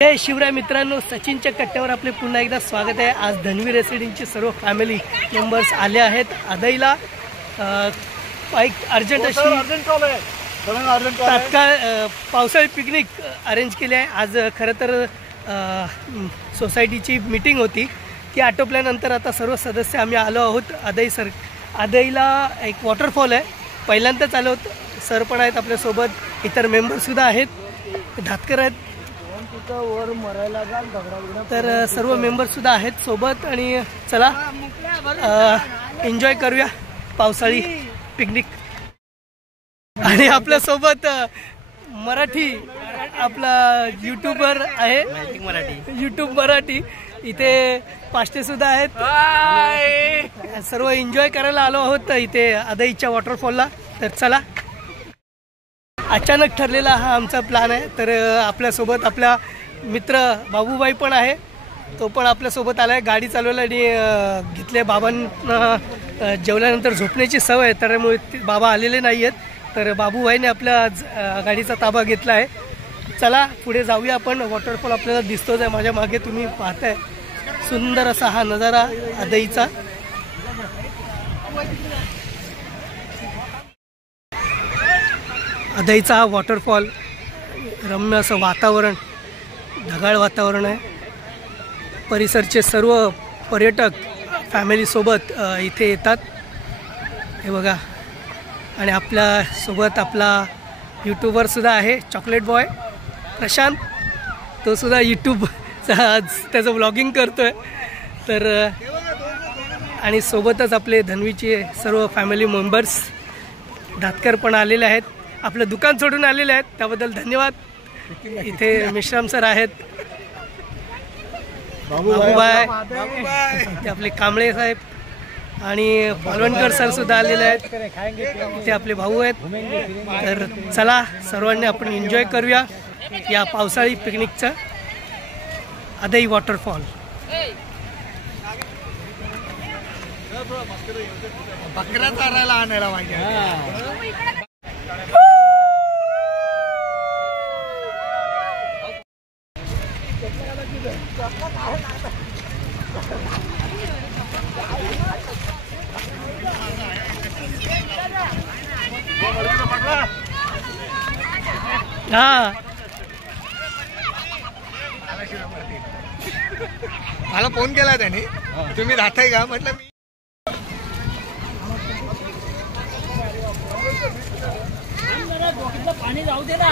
जय शिवराय मित्रांनो, सचिनच्या कट्ट्यावर आपले पुन्हा एकदा स्वागत आहे। आज धनवी रेसिडेंटचे सर्व फॅमिली मेंबर्स आले आहेत आदईला। एक अर्जंट तात्काळ पावसाळी पिकनिक अरेंज केली आहे। आज खरं तर सोसायटीची मीटिंग होती, ती आटोपल्यानंतर आता सर्व सदस्य आम्ही आलो आहोत आदईला। एक वॉटरफॉल आहे, पहिल्यांदाच आलो आहोत। सर पण आहेत आपल्यासोबत, इतर मेंबरसुद्धा आहेत, धातकर आहेत वर मरायला तर सर्व मेंबर सुद्धा आहेत सोबत। आणि चला एन्जॉय करूया पावसाळी पिकनिक। आणि आपल्या सोबत मराठी आपला यूट्यूबर आहे, यूट्यूब मराठी, इथे पाष्टे सुद्धा आहेत। सर्व एन्जॉय करायला आलो आहोत इथे आदईच्या वॉटरफॉलला। तर चला, अचानक ठरलेला हा आमचा प्लॅन आहे। तर आपल्यासोबत आपला मित्र बाबूबाई पण आहे, तो पण आपल्यासोबत आला आहे। गाडी चालवायला आणि घेतले बाबांना जेवल्यानंतर झोपण्याची सवय, त्यामुळे बाबा आलेले नाही आहेत। तर बाबूबाईने आपल्या गाडीचा ताबा घेतला आहे। चला पुढे जाऊया आपण। वॉटरफॉल आपल्याला दिसतोच आहे माझ्या मागे, तुम्ही पाहताय सुंदर असा हा नजारा आदईचा। आदईचा हा वॉटरफॉल, रम्य असं वातावरण, ढगाळ वातावरण आहे। परिसरचे सर्व पर्यटक फॅमिलीसोबत इथे येतात, हे बघा। आणि आपल्यासोबत आपला यूट्यूबर सुद्धा आहे, चॉकलेट बॉय प्रशांत, तो सुद्धा यूट्यूबचा त्याचं व्लॉगिंग करतोय। तर आणि सोबतच आपले धनवीचे सर्व फॅमिली मेंबर्स, धातकर पण आलेले आहेत, आपलं दुकान सोडून आलेले आहेत, त्याबद्दल धन्यवाद। इथे मिश्राम सर आहेत, बाबूबाई, ते आपले कांबळे साहेब आणि पालवणकर सर सुद्धा आलेले आहेत, ते आपले भाऊ आहेत। तर चला सर्वांनी आपण एन्जॉय करूया या पावसाळी पिकनिकचं आदई वॉटरफॉल। बकरा चारायला आणायला पाहिजे। हा, मला फोन केला त्याने, तुम्ही राहताय का? म्हटलं मी पाणी जाऊ दे ना।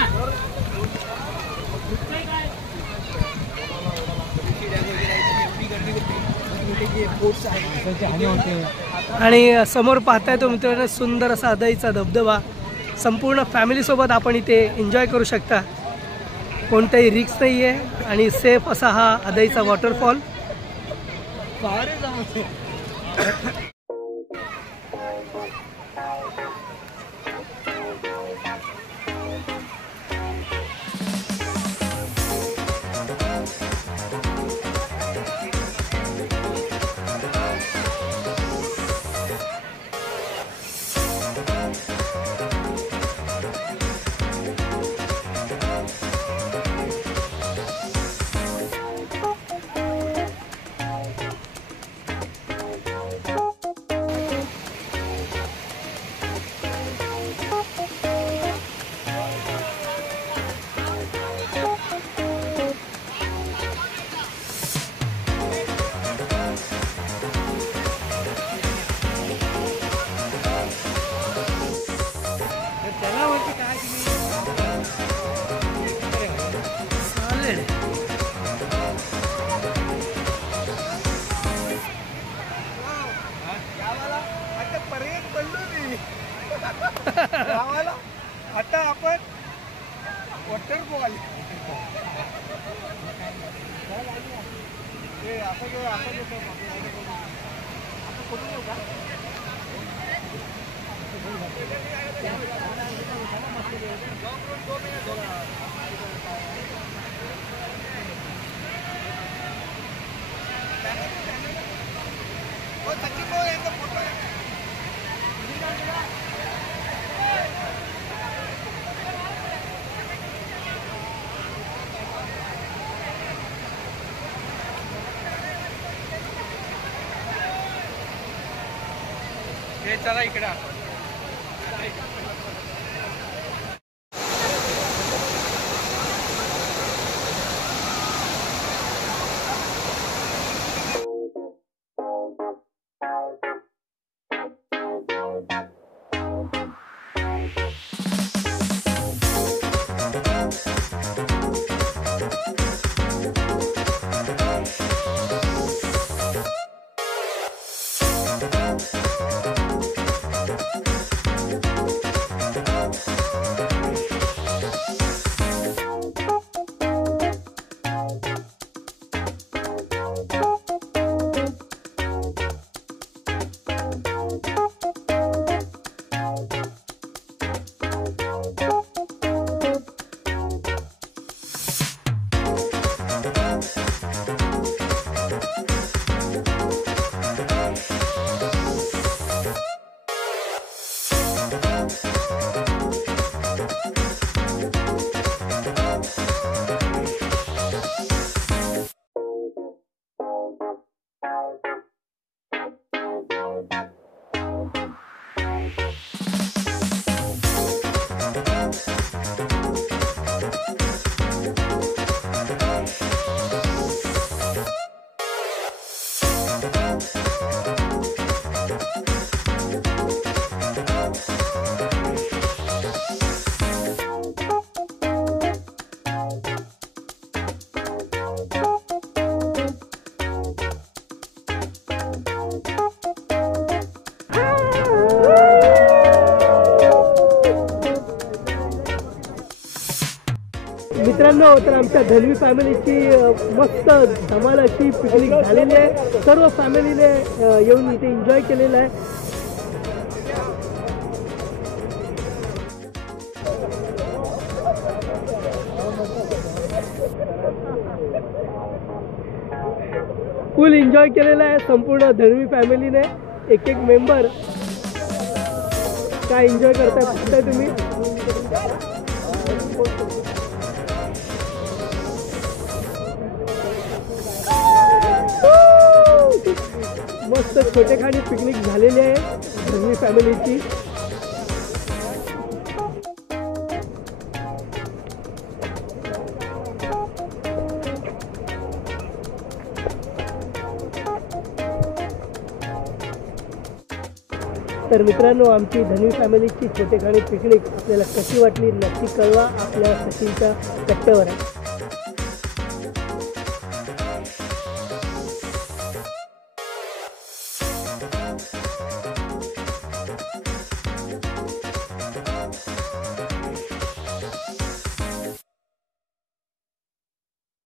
आणि समोर पाहताय तो मित्रांनो सुंदर असा आदईचा धबधबा। संपूर्ण फॅमिलीसोबत आपण इथे एन्जॉय करू शकता, कोणताही रिस्क नाही आहे, आणि सेफ असा हा आदईचा वॉटरफॉल। आता आपण वॉटरफॉल चला इकडे मित्रांनो, तर आमच्या धनवी फॅमिलीची मस्त धमाल अशी पिकनिक झालेली आहे. सर्व फॅमिलीने येऊन इथे एन्जॉय केलेलं आहे. फुल एन्जॉय केलेला आहे संपूर्ण धनवी फॅमिलीने. एक एक मेंबर काय एन्जॉय करताय बघताय तुम्ही. मस्त छोटेखानी पिकनिक झालेली आहे धनवी फॅमिलीची. तर मित्रांनो, आमची धनवी फॅमिलीची छोटेखानी पिकनिक आपल्याला कशी वाटली नक्की कळवा आपल्या सचिनच्या कट्ट्यावर आहे.